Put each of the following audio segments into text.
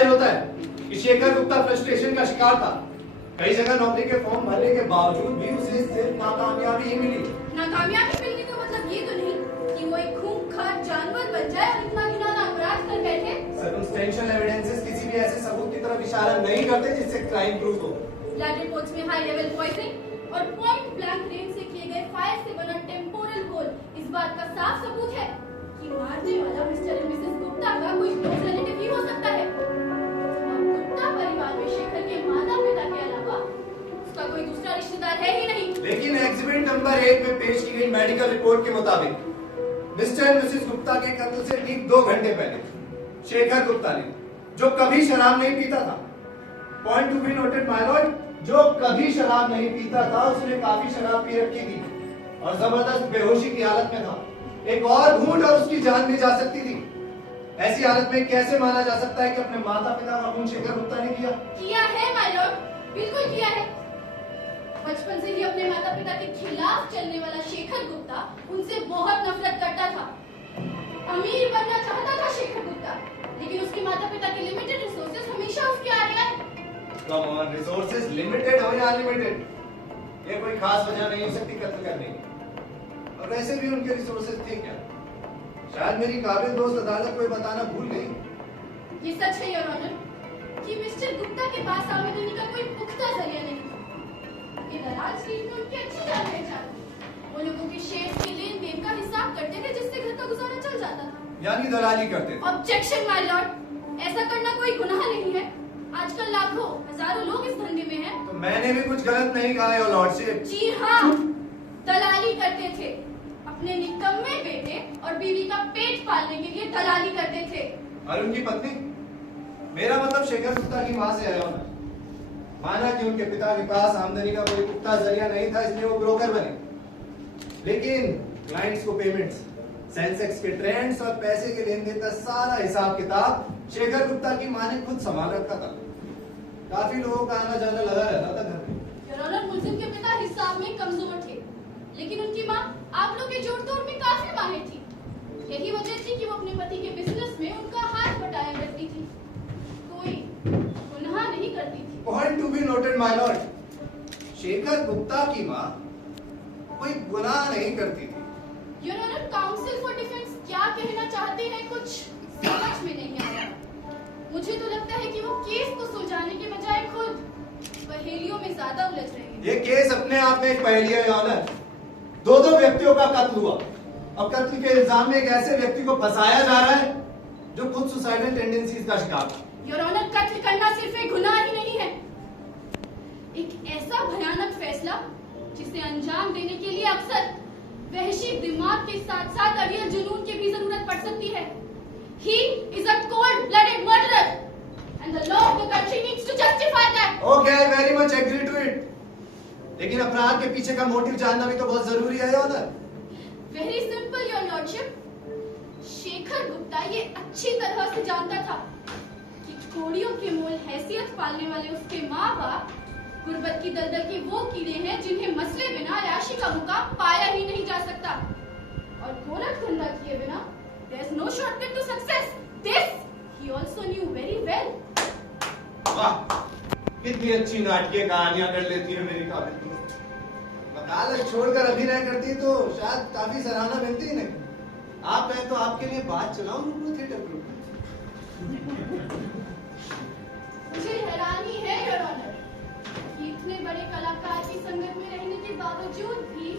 जाहिर होता है कि शेखर गुप्ता फ्रस्ट्रेशन का शिकार था। कई जगह नौकरी के फॉर्म भरने के बावजूद भी उसे सिर्फ नाकामयाबी ही मिली। नाकामयाबी मिलने का मतलब ये तो नहीं कि वो एक खूंखार जानवर बन जाए और इतना घिनौना अपराध कर बैठे। सर्कमस्टेंशियल एविडेंसेस किसी भी ऐसे सबूत की तरफ इशारा नहीं करते जिससे क्राइम प्रूफ हो। लैब रिपोर्ट्स में हाई लेवल पॉइजनिंग और पॉइंट ब्लैंक रेंज से किए गए फायर से बना टेम्पोरल होल इस बात का साफ सबूत है कि मारने वाला मिस्टर एंड मिसेस गुप्ता का कोई क्लोज रिलेटिव ही हो सकता है। अब गुप्ता परिवार में शेखर के माता-पिता के अलावा उसका कोई दूसरा रिश्तेदार है ही नहीं। लेकिन एग्जिबिट नंबर 1 में पेश की गई मेडिकल रिपोर्ट के मुताबिक मिस्टर एंड मिसेस गुप्ता के कत्ल से ठीक 2 घंटे पहले शेखर गुप्ता ने, जो कभी शराब नहीं पीता था, point to be noted my Lord, जो कभी शराब नहीं पीता था, उसने काफी शराब पी रखी थी और जबरदस्त बेहोशी की हालत में था। एक और घूंट और उसकी जान भी जा सकती थी। ऐसी हालत में कैसे माना जा सकता है कि अपने माता पिता का खून शेखर गुप्ता ने किया है माय लॉर्ड, बिल्कुल किया है। बचपन से ही अपने माता पिता के खिलाफ चलने वाला शेखर गुप्ता उनसे बहुत नफरत करता था। अमीर बनना चाहता था शेखर गुप्ता, लेकिन उसके माता पिता के लिमिटेड रिसोर्सेज हमेशा उसके आगे आए। कम ऑन, रिसोर्सेज लिमिटेड हो या अनलिमिटेड, ये कोई खास वजह नहीं हो सकती कत्ल करने की। और वैसे भी उनके रिसोर्सेज थे क्या? शायद मेरी काबिल दोस्त अदालत को बताना भूल गई। ये सच है योर ऑनर कि मिस्टर गुप्ता के पास आमदनी का कोई पुख्ता जरिया नहीं था। ये दलाल स्ट्रीट में उनकी अच्छी जान पहचान थी। वो लोगों के शेयर्स के लेन-देन का हिसाब करते थे जिससे घर का गुजारा चल जाता था। यानी दलाली करते थे। ऑब्जेक्शन माय लॉर्ड, ऐसा करना कोई गुनाह नहीं है। आजकल लाखों हजारों लोग इस धंधे में हैं। तो मैंने भी कुछ गलत नहीं कहा है लॉर्डशिप। जी हाँ, दलाली करते थे। अपने निकम्मे बेटे और बीवी का पेट पालने के लिए दलाली करते थे। और उनकी पत्नी? मेरा मतलब शेखर गुप्ता की मां से आया होना। माना कि उनके पिता के पास आमदनी का कोई पुख्ता जरिया नहीं था, इसलिए वो ब्रोकर बने। लेकिन क्लाइंट्स को पेमेंट्स, सेंसेक्स के ट्रेंड्स और पैसे के लेन देन का सारा हिसाब किताब शेखर गुप्ता की मां ने खुद संभाल रखा था। काफी लोगों का आना जाना लगा रहता था घर में। योर ऑनर, मुलजिम के पिता हिसाब में कमजोर थे, लेकिन उनकी मां आप लोग के जोड़ तोड़ में काफी माहिर थी। यही वजह थी कि वो अपने पति के बिजनेस में उनका हाथ बटाया करती थी। कोई गुनाह नहीं करती थी। Point to be noted my lord, Shekhar Gupta की मां कोई गुनाह नहीं करती थी। Your honour, counsel for defence क्या कहना चाहते हैं कुछ समझ में नहीं आ रहा। मुझे तो लगता है कि वो केस को सुलझाने के बजाय खुद पहेलियों में ज्यादा उलझ रहे हैं। ये केस अपने आप में एक पहेली है ऑनर। 2 व्यक्तियों का कत्ल हुआ और कत्ल के इल्जाम में एक ऐसे व्यक्ति को फंसाया जा रहा है जो खुद सुसाइडल टेंडेंसीज का शिकार था। योर ऑनर, कत्ल करना सिर्फ एक गुनाह ही नहीं है, एक ऐसा भयानक फैसला जिसे अंजाम देने के लिए अक्सर वहशी दिमाग के साथ साथ अड़ियल जुनून की भी जरूरत पड़ सकती है। He is a cold-blooded murderer, and the law of the country needs to justify that. Okay, I very much agree to it. लेकिन अपराध के पीछे का मोटिव जानना भी तो बहुत जरूरी है honour. Very simple, your lordship. Shekhar Gupta ये अच्छी तरह से जानता था कि कोड़ियों के मोल हैसियत पालने वाले उसके माँ बाप गुर्बत की दलदल के वो कीड़े हैं जिन्हें मसले बिना राशि का मुकाम पाया ही नहीं जा सकता, और गोरख धंधा किए बिना there's no shortcut to success. This he also knew very well. वाह, कितनी अच्छी नाटकीय कहानियां कर लेती है मेरी काबिल दोस्त। वकालत छोड़कर अभिनय करती तो शायद काफी सराहना मिलती नहीं। आप कहें तो आपके लिए बात चलाऊं रूबरू थिएटर ग्रुप में। मुझे हैरानी है योर ऑनर कि इतने बड़े कलाकार की संगत में रहने के बावजूद भी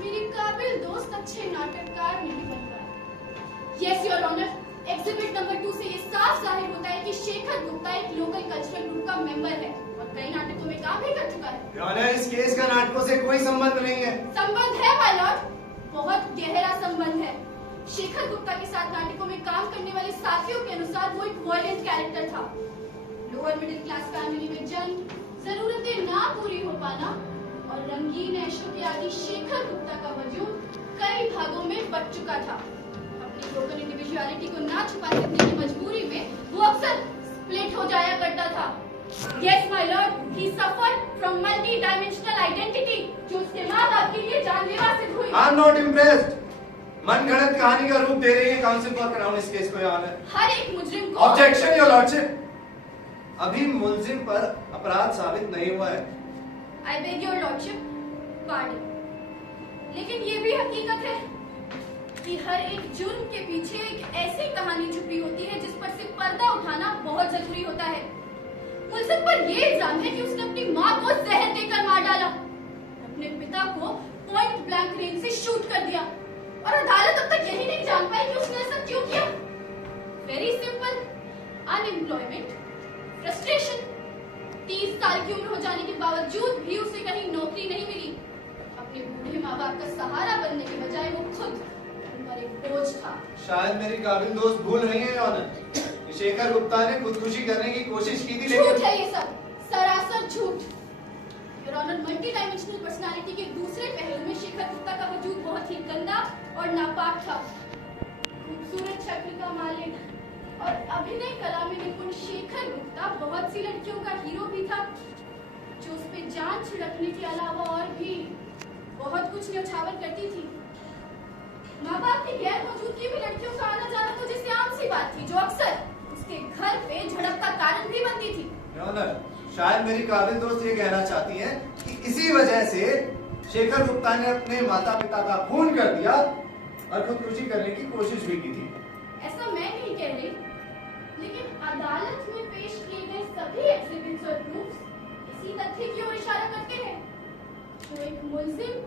मेरी काबिल दोस्त अच्छे नाटककार नहीं बन पाए। Yes, your honor, exhibit number 2 से ये साफ जाहिर होता है कि शेखर गुप्ता एक लोकल कल्चरल ग्रुप का मेंबर है और कई नाटकों में काम भी कर चुका है। योर ऑनर, इस केस का नाटकों से कोई संबंध नहीं है। संबंध है माय लॉर्ड, बहुत गहरा संबंध है। शेखर गुप्ता के साथ नाटकों में काम करने वाले साथियों के अनुसार वो एक वायलेंट कैरेक्टर था। लोअर मिडिल क्लास फैमिली में जन्म, जरूरतें ना पूरी हो पाना और रंगीन ऐशों के आदि शेखर गुप्ता का वजूद कई भागों में बट चुका था। अपनी ब्रोकन इंडिविजुअलिटी को ना छुपा सकने की मजबूरी में वो अक्सर स्प्लिट हो जाया करता था। Yes, my lord, he suffered from multi-dimensional identity, जो उसके माँ बाप के लिए जानलेवा सिद्ध हुई। I'm not impressed. मनगढ़ंत कहानी का रूप दे रही है काउंसिल फॉर क्राउन इस केस को, योर ऑनर। हर एक मुजरिम को ऑब्जेक्शन योर लॉर्डशिप। अभी मुलजिम पर अपराध साबित नहीं हुआ है। I beg your lordship pardon, लेकिन ये भी हकीकत है कि हर एक जुर्म के पीछे एक ऐसी कहानी छुपी होती है जिस पर से पर्दा उठाना बहुत जरूरी होता है। मुलजिम पर ये इल्जाम है कि उसने अपनी माँ को जहर देकर मार डाला, अपने पिता को पॉइंट ब्लैंक रेंज से शूट कर दिया, और अदालत अब तक यही नहीं जान पाई कि उसने ऐसा क्यों किया। Very simple, unemployment, frustration. 30 साल की उम्र हो जाने के बावजूद भी उसे कहीं नौकरी नहीं मिली। अपने बूढ़े माँ बाप का सहारा बनने के बजाय वो खुद उन पर एक बोझ था। शायद मेरी काबिल दोस्त भूल रही है ऑनर, शेखर गुप्ता ने खुदकुशी करने की कोशिश की थी, झूठ लेकिन है ये सब, सरासर झूठ। Your honour, multi dimensional personality के दूसरे पहलू में शेखर गुप्ता का वजूद बहुत ही गंदा और नापाक था। खूबसूरत शक्ल का मालिक और अभिनय कला में निपुण शेखर गुप्ता बहुत सी लड़कियों का हीरो भी था, जो उस पे जान छिड़कने के अलावा और भी बहुत कुछ न्यौछावर करती थी। माँ बाप की गैर मौजूदगी में लड़कियों का आना जाना तो जैसे आम सी बात थी, जो अक्सर उसके घर पे झड़प का कारण भी बनती थी। ऑनर, शायद मेरी काबिल दोस्त ये कहना चाहती हैं कि इसी वजह से शेखर गुप्ता ने अपने माता पिता का खून कर दिया और खुदकुशी करने की कोशिश भी की थी। ऐसा मैं नहीं कह रही, लेकिन अदालत में पेश किए गए सभी एग्जिबिट्स और प्रूफ्स इसी तथ्य की ओर इशारा करते हैं। जो एक मुलजिम